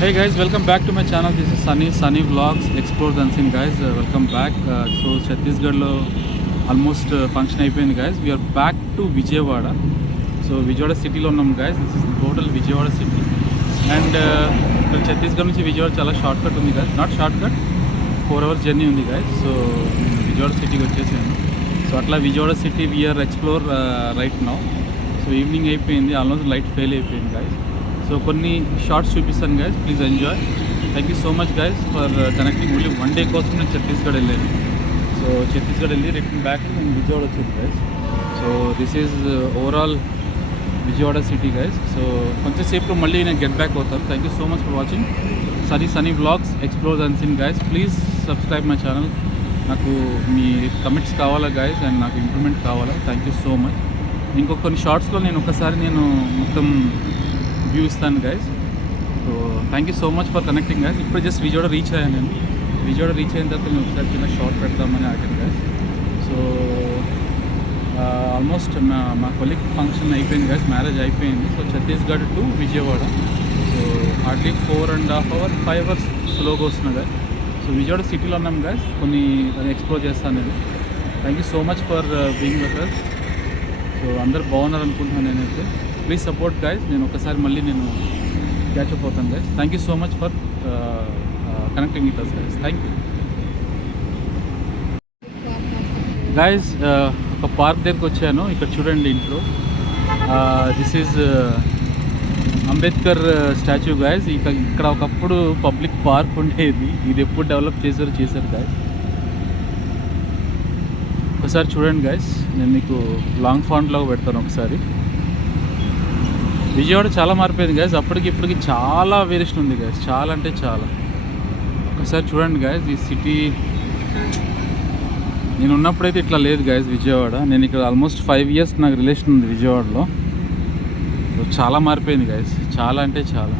Hey guys, welcome back to my channel. This is Sunny Vlogs, Explore the Unseen guys. Welcome back. So Chhattisgarh lo almost function అయిపోయింది guys. We are back to Vijayawada. So Vijayawada city లో ఉన్నాం guys. This is the total Vijayawada city. And ఇక్కడ ఛత్తీస్గఢ్ నుంచి విజయవాడ చాలా short cut ఉంది guys. Not short cut, 4 hours journey ఉంది guys. So నేను విజయవాడ సిటీకి వచ్చేసాను. సో అట్లా Vijayawada city we're explore right now. So evening అయిపోయింది, ఆల్మోస్ట్ లైట్ ఫెయిల్ అయిపోయింది guys. సో కొన్ని షార్ట్స్ చూపిస్తాను guys, please enjoy. Thank you so much guys for connecting. Only 1 day కోసం నేను ఛత్తీస్గఢ్ వెళ్ళాను. సో ఛత్తీస్గఢ్ వెళ్ళి రిటర్న్ బ్యాక్ నేను విజయవాడ వచ్చింది guys. So this is overall Vijayawada city guys. So కొంచెంసేపు మళ్ళీ నేను గెట్ బ్యాక్ అవుతాను. Thank you so much for watching Sunny vlogs, explore the unseen guys. Please subscribe my channel. నాకు మీ కమెంట్స్ కావాలా గైస్, అండ్ నాకు ఇంప్రూవ్మెంట్ కావాలా. Thank you so much. ఇంకొక కొన్ని షార్ట్స్లో నేను ఒకసారి మొత్తం వ్యూ ఇస్తాను guys. So thank you so much for connecting guys. ఇప్పుడు జస్ట్ విజయవాడ రీచ్ అయ్యాను నేను. విజయవాడ రీచ్ అయిన తర్వాత నేను ఒకసారి చిన్న షార్ట్ పెడతామని ఆగాను గైస్. సో ఆల్మోస్ట్ మా కొలీగ్ ఫంక్షన్ అయిపోయింది గైస్, మ్యారేజ్ అయిపోయింది. సో ఛత్తీస్గఢ్ టు విజయవాడ, సో హార్డ్లీ 4.5 hours 5 hours స్లోగా వస్తున్నా గైస్. సో విజయవాడ సిటీలో ఉన్నాం గైస్, కొన్ని ఎక్స్ప్లోర్ చేస్తాను ఇది. Thank you so much for being with us. So అందరు బాగున్నారు అనుకుంటున్నాను నేనైతే. Please support guys. నేను ఒకసారి మళ్ళీ క్యాచప్ అవుతాను guys. Thank you so much for connecting with us guys. Thank you guys. ఒక పార్క్ దగ్గరికి వచ్చాను. ఇక్కడ చూడండి ఇంట్లో, this is Ambedkar statue guys. ఇక్కడ ఒకప్పుడు పబ్లిక్ పార్క్ ఉండేది. ఇది ఎప్పుడు డెవలప్ చేశారు గైస్. ఒకసారి చూడండి గైస్, నేను మీకు లాంగ్ ఫాంట్లో పెడతాను ఒకసారి. విజయవాడ చాలా మారిపోయింది గైస్, అప్పటికి ఇప్పటికి చాలా వేరియేషన్ ఉంది గైస్, చాలా అంటే చాలా. ఒకసారి చూడండి గైస్, ఈ సిటీ నేను ఉన్నప్పుడైతే ఇట్లా లేదు గైస్ విజయవాడ. నేను ఇక్కడ ఆల్మోస్ట్ 5 years నాకు రిలేషన్ ఉంది విజయవాడలో. చాలా మారిపోయింది గైస్, చాలా అంటే చాలా.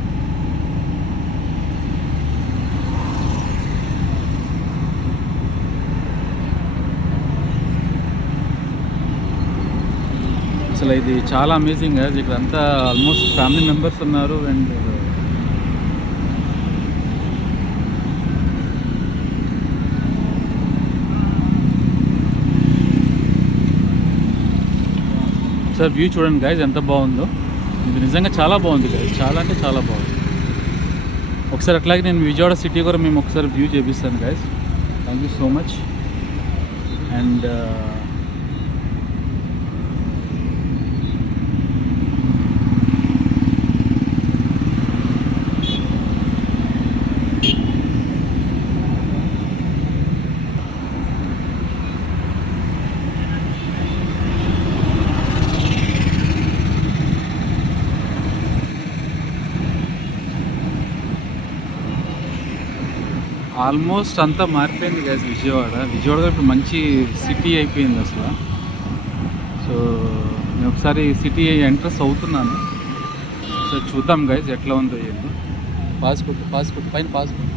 అసలు ఇది చాలా అమేజింగ్ గైస్. ఇక్కడ అంతా ఆల్మోస్ట్ ఫ్యామిలీ మెంబర్స్ ఉన్నారు. అండ్ సార్ వ్యూ చూడండి గైస్ ఎంత బాగుందో. ఇది నిజంగా చాలా బాగుంది గైస్, చాలా అంటే చాలా బాగుంది. ఒకసారి అట్లాగే నేను విజయవాడ సిటీ కూడా మేము ఒకసారి వ్యూ చేపిస్తాను guys. Thank you so much. And almost అంతా మారిపోయింది గైస్ విజయవాడ ఇప్పుడు మంచి సిటీ అయిపోయింది అసలు. సో నేను ఒకసారి సిటీ ఎంట్రన్స్ అవుతున్నాను. సో చూద్దాం గైస్ ఎట్లా ఉందో ఏంటో. పాస్పోర్ట్ పైన పాస్పోర్ట్.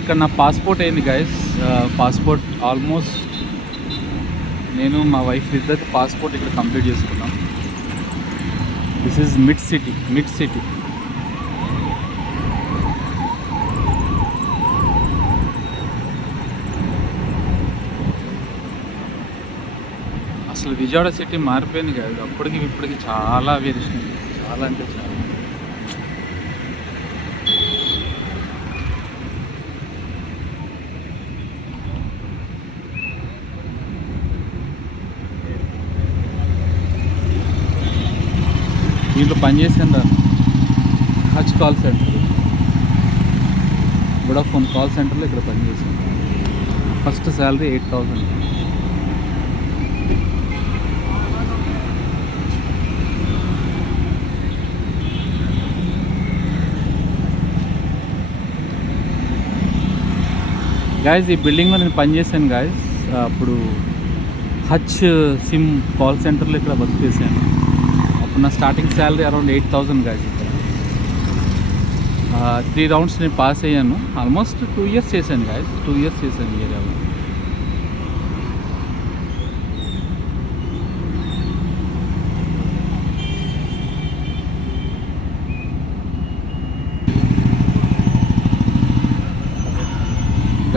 ఇక్కడ నా పాస్పోర్ట్ అయింది గైస్. పాస్పోర్ట్ ఆల్మోస్ట్ నేను మా వైఫ్ ఇద్దరికి పాస్పోర్ట్ ఇక్కడ కంప్లీట్ చేసుకున్నాం. This is mid city. అసలు విజయవాడ సిటీ మారిపోయింది కాదు, అప్పటికి ఇప్పటికి చాలా వేరియేషన్ ఉంది, చాలా అంటే చాలా. దీంట్లో పనిచేసాను రా, హచ్ కాల్ సెంటర్, వోడాఫోన్ కాల్ సెంటర్లో ఇక్కడ పనిచేసాను. First salary 8,000. గాయస్ ఈ బిల్డింగ్లో నేను పనిచేశాను గాయస్. అప్పుడు హచ్ సిమ్ కాల్ సెంటర్లో ఇక్కడ వర్క్ చేశాను. అప్పుడు నా స్టార్టింగ్ శాలరీ అరౌండ్ 8,000 గాయస్. ఇక్కడ 3 rounds నేను పాస్ అయ్యాను. ఆల్మోస్ట్ 2 years చేశాను గాయస్, 2 years చేశాను ఈ ఏరియాలో.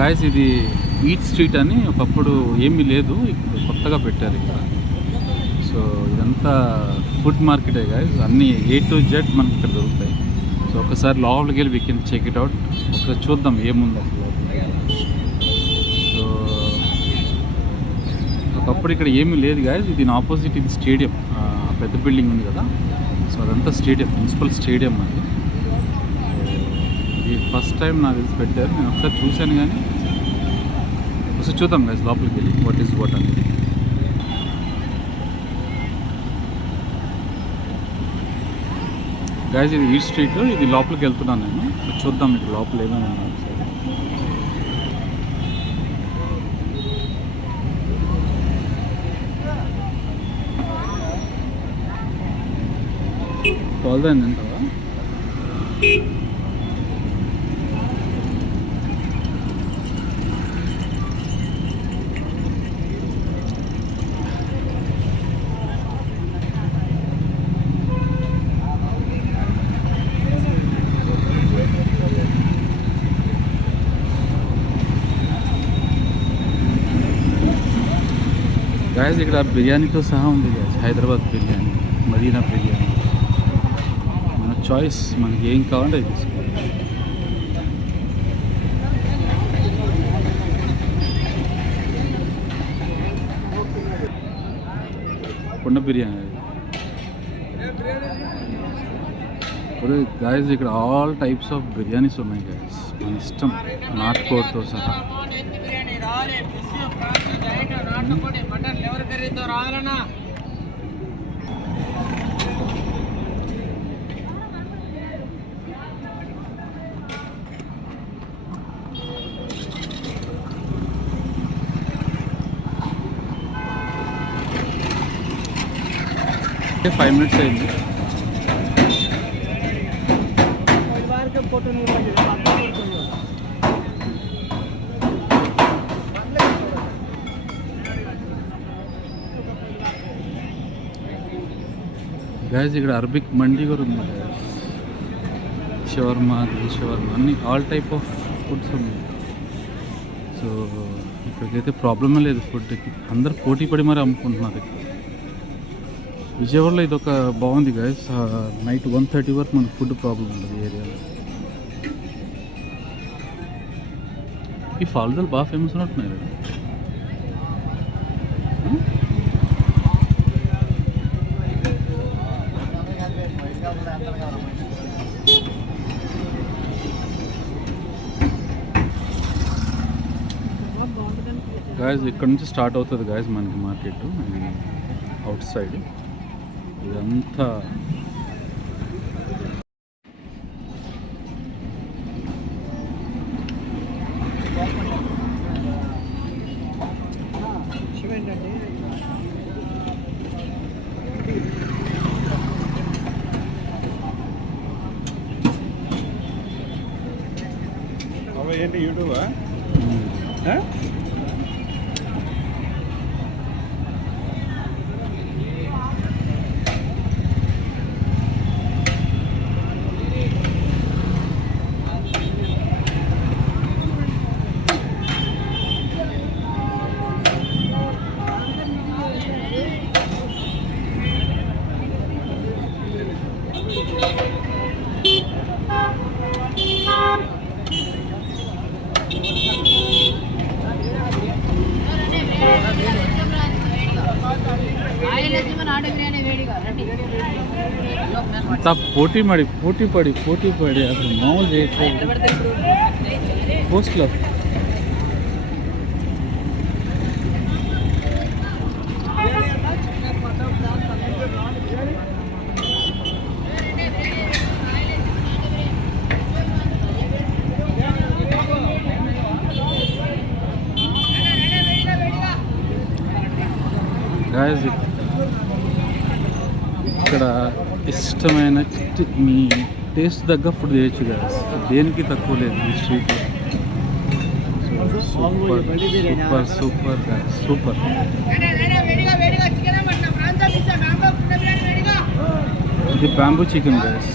గాయస్ ఇది ఈట్ స్ట్రీట్ అని ఒకప్పుడు ఏమీ లేదు, ఇప్పుడు కొత్తగా పెట్టారు ఇక్కడ. సో ఇదంతా ఫుడ్ మార్కెటే గాయస్, అన్నీ A to Z మనకి ఇక్కడ దొరుకుతాయి. సో ఒకసారి లోపలికి వెళ్ళి we can check it out, ఒకసారి చూద్దాం ఏముంది అసలు. సో ఒకప్పుడు ఇక్కడ ఏమీ లేదు గాయస్. దీని ఆపోజిట్ ఇది స్టేడియం, పెద్ద బిల్డింగ్ ఉంది కదా, సో అదంతా స్టేడియం, మున్సిపల్ స్టేడియం అది. ఇది ఫస్ట్ టైం నాకు తెలిసి పెట్టారు, నేను ఒకసారి చూశాను కానీ ఒకసారి చూద్దాం గాయస్ లోపలికి వెళ్ళి వాట్ ఈజ్ వాట్ అనేది. గాయస్ ఇది ఈస్ట్ స్ట్రీట్, ఇది లోపలికి వెళ్తున్నాను నేను, చూద్దాం ఇక్కడ లోపల ఏమైనా ఉన్నాయి. తోలుదండి అంటావా? గాయస్ ఇక్కడ బిర్యానీతో సహా ఉంది గాయస్, హైదరాబాద్ బిర్యానీ, మదీనా బిర్యానీ. మన చాయిస్, మనకి ఏం కావాలంటే అది తీసుకోవచ్చు. కుండ బిర్యానీ అది. ఇప్పుడు గాయస్ ఇక్కడ ఆల్ టైప్స్ ఆఫ్ బిర్యానీస్ ఉన్నాయి గాయస్, మన ఇష్టం, నాటుకోడితో సహా. అంటే 5 minutes అయింది. గాయస్ ఇక్కడ అరబిక్ మండీ కూడా ఉంది, షవర్మా, అన్ని ఆల్ టైప్ ఆఫ్ ఫుడ్స్ ఉన్నాయి. సో ఇక్కడికైతే ప్రాబ్లమే లేదు ఫుడ్కి, అందరు పోటీ పడి మరి అమ్ముకుంటున్నారు ఇక్కడ. విజయవాడలో ఇది ఒక బాగుంది గాయస్, నైట్ 1:30 వరకు మనకు ఫుడ్ ప్రాబ్లం ఉండదు ఈ ఏరియాలో. ఈ ఫాల్దాలు బాగా ఫేమస్ ఉన్నట్టున్నాయి కదా. గాయస్ ఇక్కడ నుంచి స్టార్ట్ అవుతుంది గాయస్ మనకి మార్కెట్, ఇది అవుట్ సైడ్ ఇదంతా. ఏంటి యూట్యూబా? అంతా పోటీ పడి అసలు మామూలు చేయట్లేదు పోస్ట్లో. గాయస్ ఇక్కడ ఇష్టమైన మీ టేస్ట్ తగ్గ ఫుడ్ చేయొచ్చు గాయస్, దేనికి తక్కువ లేదు ఈ స్ట్రీట్లో. Super super super guys, super. ఇది bamboo chicken guys.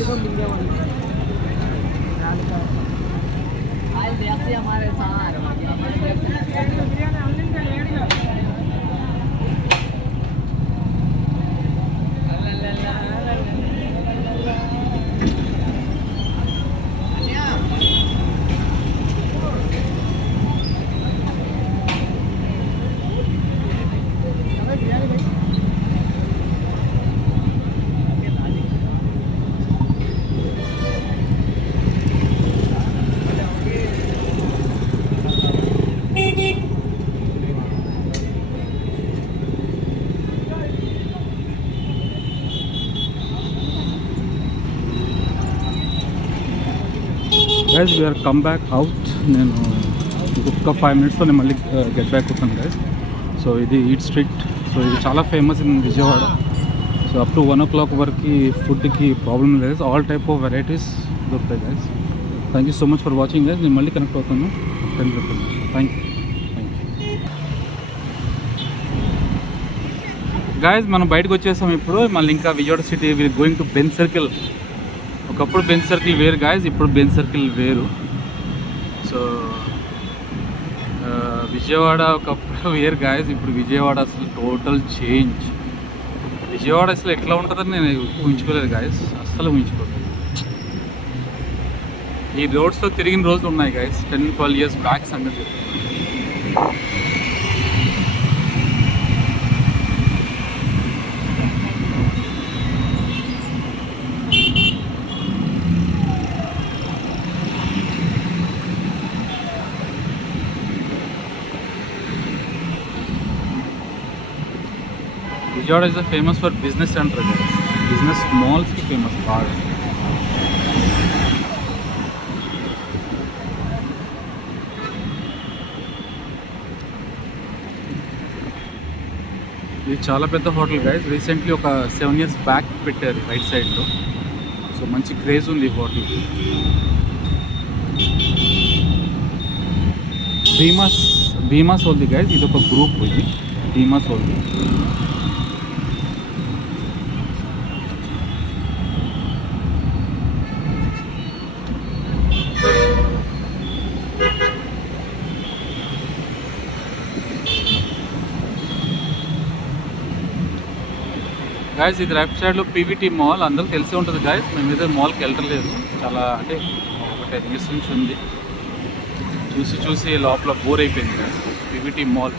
Guys we are come back out. నేను ఇంకొక 5 minutesలో నేను మళ్ళీ గెట్ బ్యాక్ అవుతాను గైస్. సో ఇది ఈట్ స్ట్రీట్. సో ఇది చాలా famous in Vijayawada. So up to 1 o'clock వరకు ఫుడ్కి ప్రాబ్లమ్ లేదు. ఆల్ టైప్ ఆఫ్ వెరైటీస్ దొరుకుతాయి guys. Thank you so much for watching guys. నేను మళ్ళీ కనెక్ట్ అవుతాను. Thank you. గాయస్ మనం బయటకు వచ్చేసాం ఇప్పుడు. మళ్ళీ ఇంకా Vijayawada city we're going to Benz circle. ఒకప్పుడు బెంజ్ సర్కిల్ వేరు గాయస్, ఇప్పుడు బెంజ్ సర్కిల్ వేరు. సో విజయవాడ ఒకప్పుడు వేరు గాయస్, ఇప్పుడు విజయవాడ అసలు టోటల్ చేంజ్. విజయవాడ అసలు ఎట్లా ఉంటుందని నేను ఊహించుకోలేదు గాయస్, అస్సలు ఊహించుకోలేదు. ఈ రోడ్స్లో తిరిగిన రోజులు ఉన్నాయి గాయస్ 10-12 years బ్యాక్ సంగతి. Vijayawada is famous for business centre guys. Business మాల్స్కి ఫేమస్ బాగా. ఇది చాలా పెద్ద హోటల్ గైస్. రీసెంట్లీ ఒక 7 years బ్యాక్ పెట్టారు రైట్ సైడ్లో. సో మంచి క్రేజ్ ఉంది ఈ హోటల్కి. భీమాస్ ఓల్ది గైస్. ఇది ఒక గ్రూప్. ఇది భీమాస్ ఓల్ది. గాయస్ ఇది రైట్ సైడ్లో పీవీటీ మాల్. అందరికి తెలిసే ఉంటుంది గాయస్. మేము ఏదో మాల్కి వెళ్ళలేదు. చాలా అంటే ఒక 10 years నుంచి ఉంది. చూసి లోపల బోర్ అయిపోయింది గాయస్. PVT mall.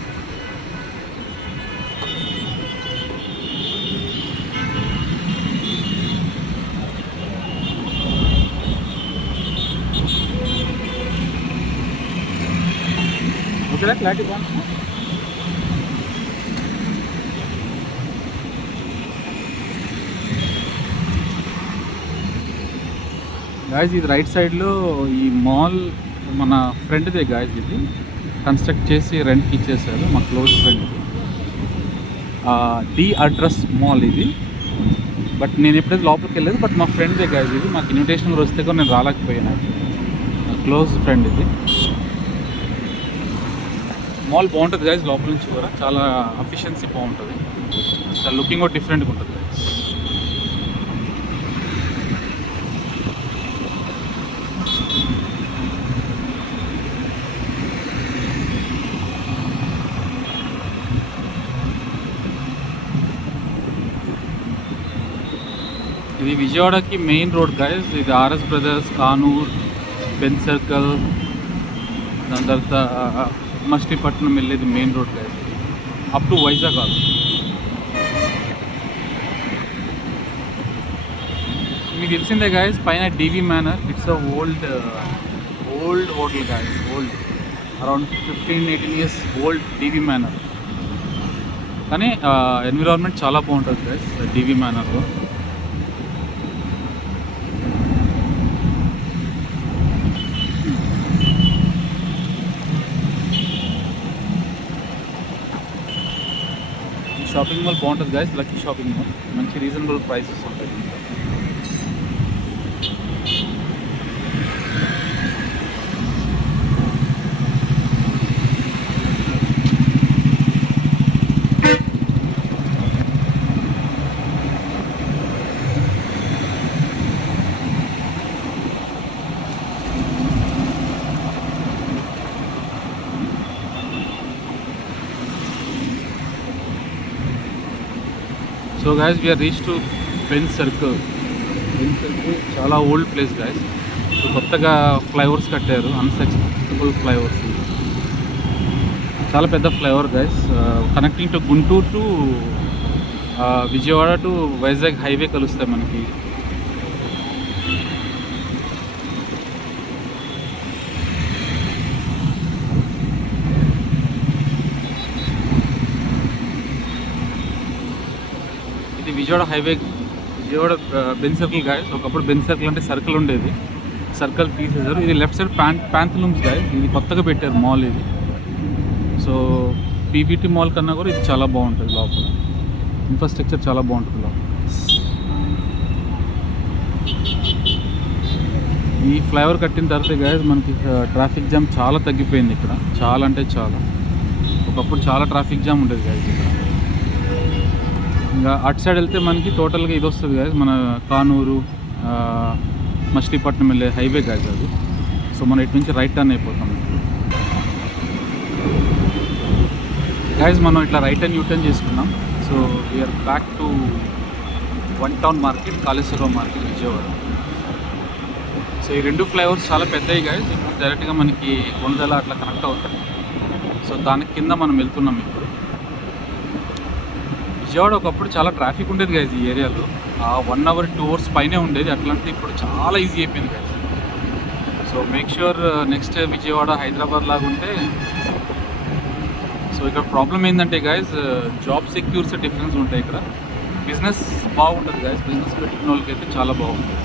ఓకేనా క్లారిటీ బాగుంది. గాయస్ ఇది రైట్ సైడ్లో ఈ మాల్ మన ఫ్రెండ్దే గాయస్. ఇది కన్స్ట్రక్ట్ చేసి రెంట్కి ఇచ్చేసారు మా close friend. The address mall ఇది. బట్ నేను ఎప్పుడైతే లోపలికి వెళ్ళలేదు. బట్ మా ఫ్రెండ్దే గాయస్ ఇది. మాకు ఇన్విటేషన్ కూడా వస్తే కూడా నేను రాలేకపోయాను. మా క్లోజ్ ఫ్రెండ్ ఇది. మాల్ బాగుంటుంది గాయస్. లోపల నుంచి కూడా చాలా ఎఫిషియన్సీ బాగుంటుంది. చాలా లుకింగ్ కూడా డిఫరెంట్గా ఉంటుంది గాయస్. ఇది విజయవాడకి మెయిన్ రోడ్ గాయస్. ఇది RS brothers, Kanuru, Benz circle, దాని తర్వాత మచిలీపట్నం వెళ్ళేది main road guys. Up to Vizag also. మీకు తెలిసిందే గాయస్ పైన DV manor. It's old hotel guys. Old around 15-18 years old DV manor. కానీ ఎన్విరాన్మెంట్ చాలా బాగుంటుంది గాయస్ డివి మేనర్లో. షాపింగ్ మాల్ బాగుంటుంది గాయస్. Lucky shopping mall. మంచి రీజనబుల్ ప్రైసెస్ ఉంటాయి. So guys we are reach to Benz circle. Benz circle చాలా old place guys. So కొత్తగా ఫ్లైఓవర్స్ కట్టారు, అన్సెక్సెప్టబుల్ ఫ్లైఓవర్స్. చాలా పెద్ద flyover guys, connecting to Guntur టు విజయవాడ టు వైజాగ్ హైవే కలుస్తాయి మనకి. ఇది విజయవాడ హైవే, విజయవాడ బెన్ సర్కిల్ గాయస్. ఒకప్పుడు బెన్ సర్కిల్ అంటే సర్కిల్ ఉండేది, సర్కిల్ తీసేసారు. ఇది లెఫ్ట్ సైడ్ ప్యాంథలూమ్స్ గాయస్. ఇది కొత్తగా పెట్టారు మాల్ ఇది. సో పీవీటీ మాల్ కన్నా కూడా ఇది చాలా బాగుంటుంది. లోపల ఇన్ఫ్రాస్ట్రక్చర్ చాలా బాగుంటుంది లోపల. ఈ ఫ్లైఓవర్ కట్టిన తర్వాత గాయస్ మనకి ట్రాఫిక్ జామ్ చాలా తగ్గిపోయింది ఇక్కడ. చాలా అంటే చాలా. ఒకప్పుడు చాలా ట్రాఫిక్ జామ్ ఉండేది గాయస్ ఇక్కడ. ఇంకా అటు సైడ్ వెళ్తే మనకి టోటల్గా ఇది వస్తుంది గాయస్, మన కానూరు మచిలీపట్నం వెళ్ళే హైవే గాయస్ అది. సో మనం ఇటు నుంచి రైట్ టర్న్ అయిపోతాం గాయస్. మనం ఇట్లా రైట్ టర్న్ యూటర్న్ చేసుకున్నాం. So we're back to one town market, Kaleshwaram market, Vijayawada. So ఈ రెండు ఫ్లైఓవర్స్ చాలా పెద్దవి గాయస్. ఇప్పుడు డైరెక్ట్గా మనకి కొండల అట్లా కనెక్ట్ అవుతాయి. సో దాని కింద మనం వెళ్తున్నాం ఇప్పుడు. విజయవాడ ఒకప్పుడు చాలా ట్రాఫిక్ ఉండేది గాయస్ ఈ ఏరియాలో. 1 hour 2 hours పైనే ఉండేది. అట్లాంటి ఇప్పుడు చాలా ఈజీ అయిపోయింది guys. So make sure next Vijayawada హైదరాబాద్ లాగా ఉంటే. సో ఇక్కడ ప్రాబ్లం ఏంటంటే గాయస్, జాబ్ సెక్యూర్స్ డిఫరెన్స్ ఉంటాయి ఇక్కడ. బిజినెస్ బాగుంటుంది గాయస్, బిజినెస్ పెట్టుకున్న వాళ్ళకైతే చాలా బాగుంటుంది.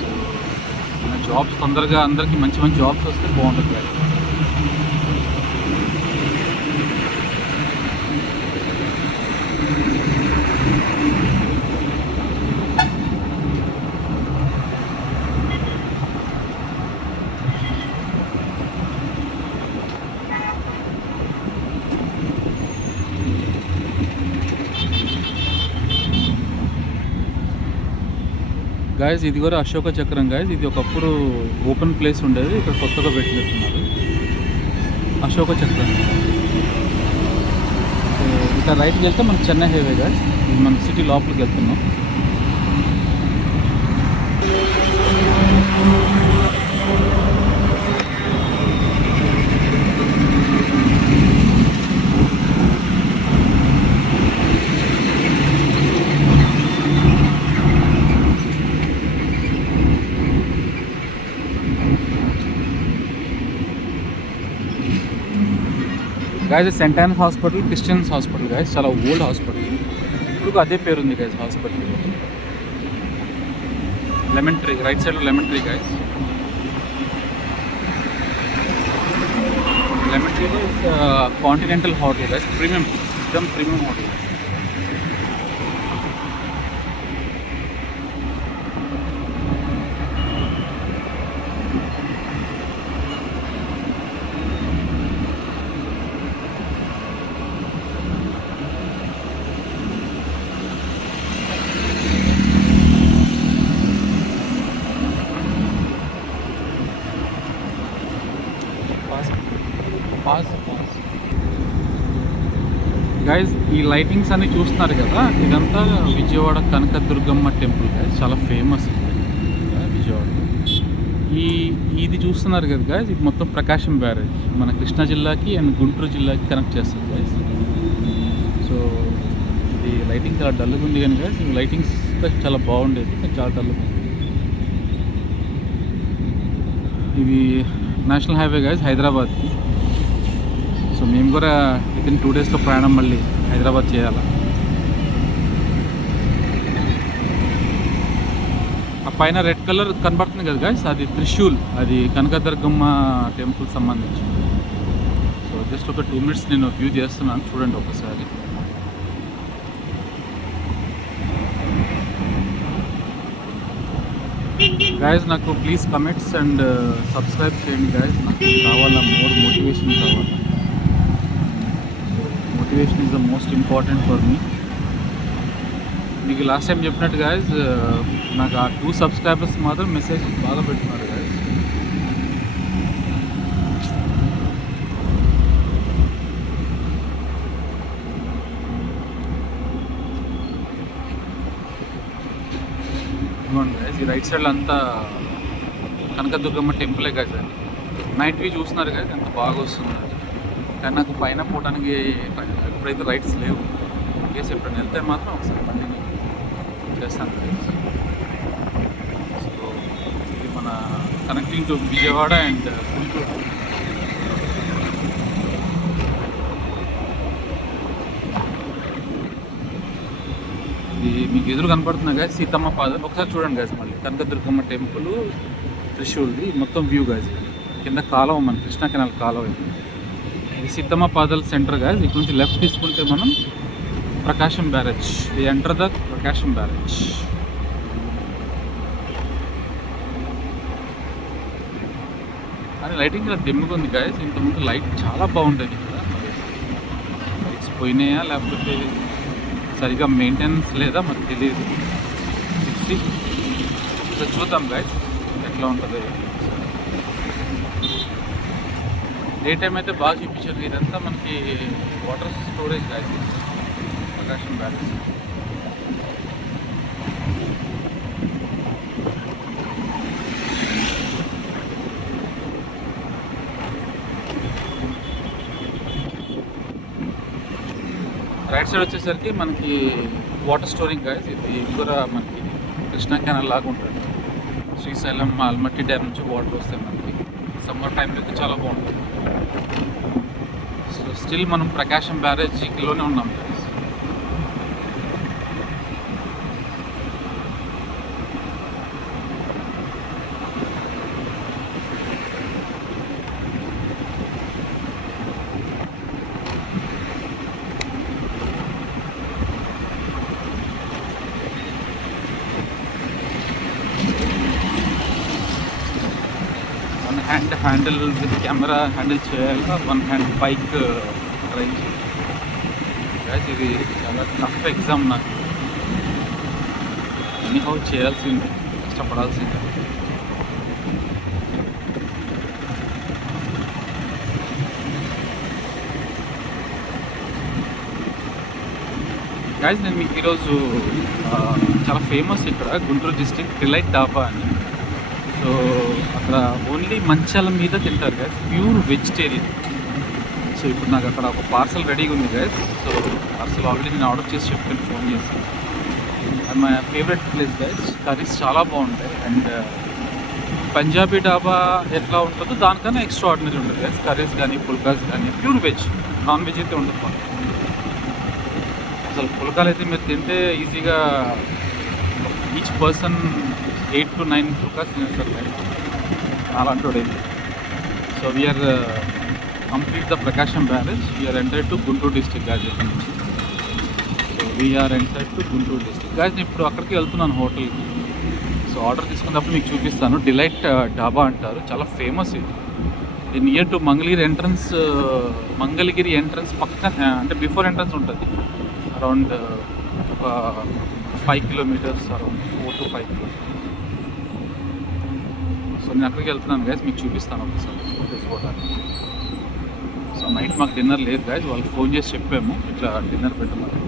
సో జాబ్స్ తొందరగా అందరికీ మంచి మంచి జాబ్స్ వస్తే బాగుంటుంది గాయస్. గాయస్ ఇది కూడా అశోక చక్రం గాయస్. ఇది ఒకప్పుడు ఓపెన్ ప్లేస్ ఉండేది, ఇక్కడ కొత్తగా పెట్టినట్టున్నారు అశోక చక్రం. సో ఇక్కడ రైట్కి వెళ్తే మనకి చెన్నై హైవే గాయస్. ఇది మన సిటీ లోపలికి వెళ్తున్నాం. Guys saint Ann's hospital, Christians hospital guys. చాలా ఓల్డ్ హాస్పిటల్, ఇప్పుడు అదే పేరు ఉంది guys hospital. Lemon tree, right సైడ్లో లెమన్ ట్రీ గాయస్. లెమన్ ట్రీలో కాంటినెంటల్ హోటల్ గాయస్, ప్రీమియం, ఎక్దమ్ ప్రీమియం హోటల్. గైజ్ ఈ లైటింగ్స్ అన్ని చూస్తున్నారు కదా, ఇదంతా విజయవాడ కనకదుర్గమ్మ టెంపుల్ గైజ్. చాలా ఫేమస్ విజయవాడ. ఇది చూస్తున్నారు కదా గైజ్, ఇది మొత్తం ప్రకాశం బ్యారేజ్ మన కృష్ణా జిల్లాకి అండ్ గుంటూరు జిల్లాకి కనెక్ట్ చేస్తుంది గైజ్. సో ఇది లైటింగ్ చాలా డల్గా ఉంది కానీ గైజ్, ఈ లైటింగ్స్ చాలా బాగుండేది, చాలా డల్గా. ఇది నేషనల్ హైవే గైజ్ హైదరాబాద్కి. సో మేము కూడా వితిన్ 2 daysలో ప్రయాణం మళ్ళీ హైదరాబాద్ చేయాలి. ఆ పైన రెడ్ కలర్ కనబడుతుంది కదా గైస్, అది త్రిశూల్, అది కనకదుర్గమ్మ టెంపుల్ సంబంధించి. సో జస్ట్ ఒక 2 minutes నేను వ్యూ చేస్తున్నాను, చూడండి ఒకసారి. గైస్ నాకు ప్లీజ్ కమెంట్స్ అండ్ సబ్స్క్రైబ్ చేయండి గైస్. నాకు కావాలా, మోర్ మోటివేషన్ కావాలి. Motivation is the most important for me. మీకు లాస్ట్ టైం చెప్పినట్టు గైస్, నాకు ఆ 2 subscribers మాత్రం మెసేజ్ బాగా పెట్టున్నారు గైస్. ఇదిగోండి గైస్, ఈ రైట్ సైడ్లో అంతా కనకదుర్గమ్మ టెంపులే గైస్. అది నైట్ వ్యూ చూస్తున్నారు గైస్, ఎంత బాగా వస్తుంది. కానీ నాకు పైన పోవడానికి ఇప్పుడైతే రైట్స్ లేవు. కేసు ఎప్పుడైనా వెళ్తే మాత్రం ఒకసారి కంటిన్యూ చేస్తాను గైస్. సో ఇది మన కనెక్టింగ్ టు విజయవాడ అండ్ గుంటూరు. ఇది మీకు ఎదురు కనపడుతుంది గాయస్, సీతమ్మ పాదం. ఒకసారి చూడండి గాయస్, మళ్ళీ కనకదుర్గమ్మ టెంపుల్, త్రిశూల్ది మొత్తం వ్యూ గాయస్. కింద కాలువ, మన కృష్ణా కెనాల్ కాలువ. ఇది సీతమ్మ పాదల్ సెంటర్ గాయస్. ఇక్కడ నుంచి లెఫ్ట్ తీసుకుంటే మనం Prakasam barrage. We enter the Prakasam barrage. కానీ లైటింగ్ ఇలా దిమ్ముగా ఉంది గాయస్. ఇంతకుముందు లైట్ చాలా బాగుండేది ఇక్కడ. లైట్స్ పోయినాయా లేకపోతే సరిగా మెయింటెనెన్స్ లేదా మనకు తెలియదు. చూద్దాం గాయస్ ఎట్లా ఉంటుందో. డే టైం అయితే బాగా చూపించారు. ఇదంతా మనకి వాటర్ స్టోరేజ్ గాయస్, ప్రకాశం బ్యారేజ్. రైట్ సైడ్ వచ్చేసరికి మనకి వాటర్ స్టోరింగ్ గాయస్. ఇది కూడా మనకి కృష్ణా కెనాల్ లాగా ఉంటుంది. శ్రీశైలం ఆల్మట్టి డ్యామ్ నుంచి వాటర్ వస్తాయి మనకి. సమ్మర్ టైంలో అయితే చాలా బాగుంటుంది. సో స్టిల్ మనం ప్రకాశం బ్యారేజ్లోనే ఉన్నాం guys. Handle with camera handle చేయాలా, వన్ హ్యాండ్ బైక్ డ్రైవ్ చేయాలి. ఇది చాలా టఫ్ ఎగ్జామ్ నాకు. ఎనీహౌ చేయాల్సిందే, కష్టపడాల్సిందే. గాయస్ నేను మీకు ఈరోజు చాలా ఫేమస్ ఇక్కడ గుంటూరు డిస్ట్రిక్ట్ డిలైట్ డాబా అని. సో అక్కడ ఓన్లీ మంచాల మీద తింటారు గైస్, ప్యూర్ వెజిటేరియన్. సో ఇప్పుడు నాకు అక్కడ ఒక పార్సల్ రెడీగా ఉంది గైస్. సో పార్సల్ ఆల్రెడీ నేను ఆర్డర్ చేసి చెప్పాను, ఫోన్ చేసి. And my favourite place guys. Curries చాలా బాగుంటాయి. అండ్ పంజాబీ డాబా ఎట్లా ఉంటుందో దానికన్నా ఎక్స్ట్రా ఆర్డినరీ ఉంటుంది గైస్. కర్రీస్ కానీ పుల్కాస్ కానీ ప్యూర్ వెజ్, నాన్ వెజ్ అయితే ఉండదు మాకు. అసలు పుల్కాలు అయితే మీరు తింటే ఈజీగా ఈచ్ పర్సన్ 8 to 9 పుల్కాస్ తినేస్తారు గైస్, అలాంటి. So we're complete the Prakasam barrage. We're entered to Guntur district guys. ఇక్కడ నుంచి so we're entered to Guntur district guys. నేను ఇప్పుడు అక్కడికి వెళ్తున్నాను, హోటల్కి. సో ఆర్డర్ తీసుకున్నప్పుడు మీకు చూపిస్తాను. డిలైట్ డాబా అంటారు, చాలా ఫేమస్ ఇది. ఇది నియర్ టు మంగళగిరి ఎంట్రన్స్. మంగళగిరి ఎంట్రన్స్ పక్కన, అంటే బిఫోర్ ఎంట్రన్స్ ఉంటుంది. అరౌండ్ ఒక 5 kilometers, అరౌండ్ 4 to 5 kilometers. సో నేను అక్కడికి వెళ్తున్నాను గైస్, మీకు చూపిస్తాను ఒకసారి తీసుకోవడానికి. సో నైట్ మాకు డిన్నర్ లేదు గైస్, వాళ్ళకి ఫోన్ చేసి చెప్పాము ఇట్లా డిన్నర్ పెట్టమని.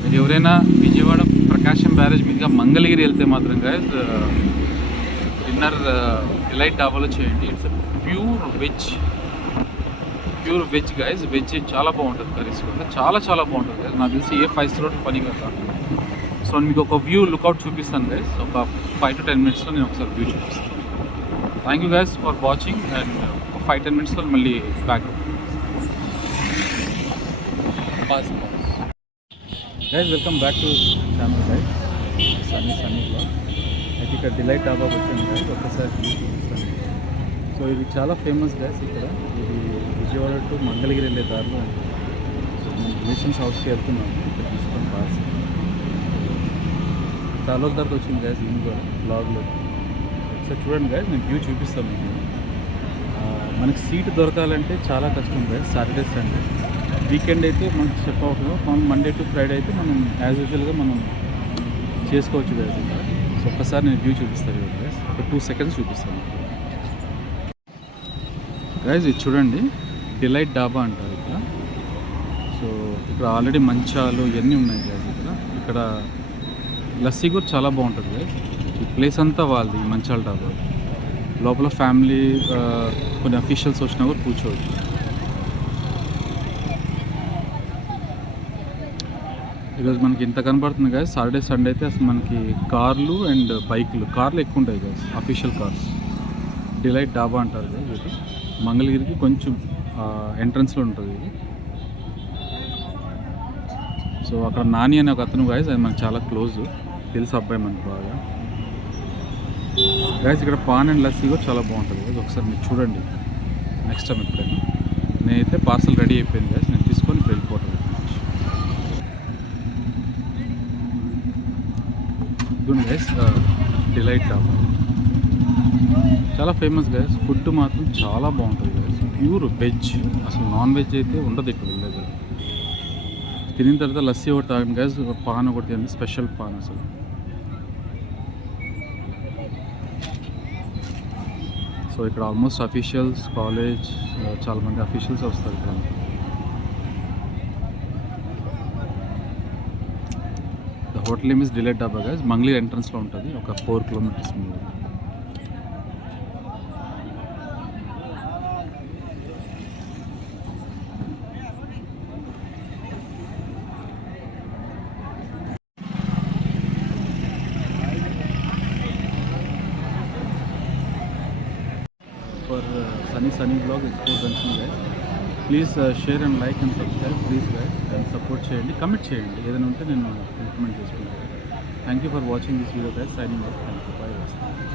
మీరు ఎవరైనా విజయవాడ ప్రకాశం బ్యారేజ్ మీదుగా మంగళగిరి వెళ్తే మాత్రం గైస్ డిన్నర్ డిలైట్ డాబాలో చేయండి. It's pure veg guys. Veg చాలా బాగుంటుంది, కర్రీస్ కూడా చాలా చాలా బాగుంటుంది గైస్. నాకు తెలిసి ఏ 5 star పని కదా. సో మీకు ఒక వ్యూ లుక్అవుట్ చూపిస్తాను గైస్. ఒక 5 to 10 minutesలో నేను ఒకసారి వ్యూ చూపిస్తాను. Thank you guys for watching. And ఒక 5-10 minutesలో మళ్ళీ back. Guys welcome back to channel guys, సన్నీలో. అయితే ఇక్కడ డిలైట్ డాబా వచ్చాను గైస్, ఒక్కసారి వ్యూ చూపిస్తాను. సో ఇది చాలా ఫేమస్ గైస్ ఇక్కడ. ఇది విజయవాడ టు మంగళగిరి వెళ్ళే దారిలో. సో నేను రిలేషన్స్ హౌస్కి వెళ్తున్నాను, ఇక్కడ తీసుకొని పార్సల్. చాలా దగ్గరకు వచ్చింది గైస్, ఇది కూడా బ్లాగ్లో. ఒకసారి చూడండి గైస్, నేను వ్యూ చూపిస్తాను మీకు. మనకి సీట్ దొరకాలంటే చాలా కష్టం గైస్. సాటర్డే సండే, వీకెండ్ అయితే మనకి చెక్ అవుతుంది. మనం మండే టు ఫ్రైడే అయితే మనం యాజ్ యూజువల్గా మనం చేసుకోవచ్చు గైస్ ఇక్కడ. సో ఒక్కసారి నేను వ్యూ చూపిస్తాను గైస్, ఒక 2 seconds చూపిస్తాను గైస్. ఇది చూడండి, డిలైట్ డాబా అంటారు ఇక్కడ. సో ఇక్కడ ఆల్రెడీ మంచాలు ఇవన్నీ ఉన్నాయి గైస్ ఇక్కడ. లస్సీ కూడా చాలా బాగుంటుంది guys. ఈ ప్లేస్ అంతా వాళ్ళది ఈ మంచాల డాబా. లోపల ఫ్యామిలీ కొన్ని అఫీషియల్స్ వచ్చినా కూడా కూర్చోవచ్చు. ఈరోజు మనకి ఇంత కనబడుతుంది guys. సాటర్డే సండే అయితే అసలు మనకి కార్లు అండ్ బైకులు, కార్లు ఎక్కువ ఉంటాయి guys. Official cars. డిలైట్ డాబా అంటారు guys ఇది. మంగళగిరికి కొంచెం ఎంట్రన్స్లో ఉంటుంది ఇది. సో అక్కడ నాని అనే ఒక అతను guys, అది మనకు చాలా క్లోజ్, తెలుసు అబ్బాయి మనకు బాగా guys. ఇక్కడ పాన్ అండ్ లస్సీ కూడా చాలా బాగుంటుంది guys. ఒకసారి మీరు చూడండి నెక్స్ట్ టైం ఎప్పుడైనా. నేనైతే పార్సల్ రెడీ అయిపోయింది guys, నేను తీసుకొని వెళ్ళిపోతాను. ఇదిగోండి guys, డిలైట్ డాబా చాలా ఫేమస్ గైస్. ఫుడ్ మాత్రం చాలా బాగుంటుంది గైస్. ప్యూర్ వెజ్, అసలు నాన్ వెజ్ అయితే ఉండదు ఇక్కడ వెళ్ళేది. తినిన తర్వాత లస్సీ ఒకటి తాగండి గైస్, పాన్ ఒకటి తినండి, స్పెషల్ పాన్ అసలు. సో ఇక్కడ ఆల్మోస్ట్ అఫీషియల్స్, కాలేజ్, చాలామంది అఫీషియల్స్ వస్తారు ఇక్కడ. The hotel name is delight డాబా గైస్. మంగళగిరి ఎంట్రన్స్లో ఉంటుంది, ఒక 4 kilometers ముందు. For sunny vlog explore Dancing guys, please share and like and subscribe please guys, and support చేయండి, కమెంట్ చేయండి, ఏదైనా ఉంటే నేను ఇంప్లిమెంట్ చేసుకుంటాను. Thank you for watching this video guys. Signing off. Thank you. Bye guys.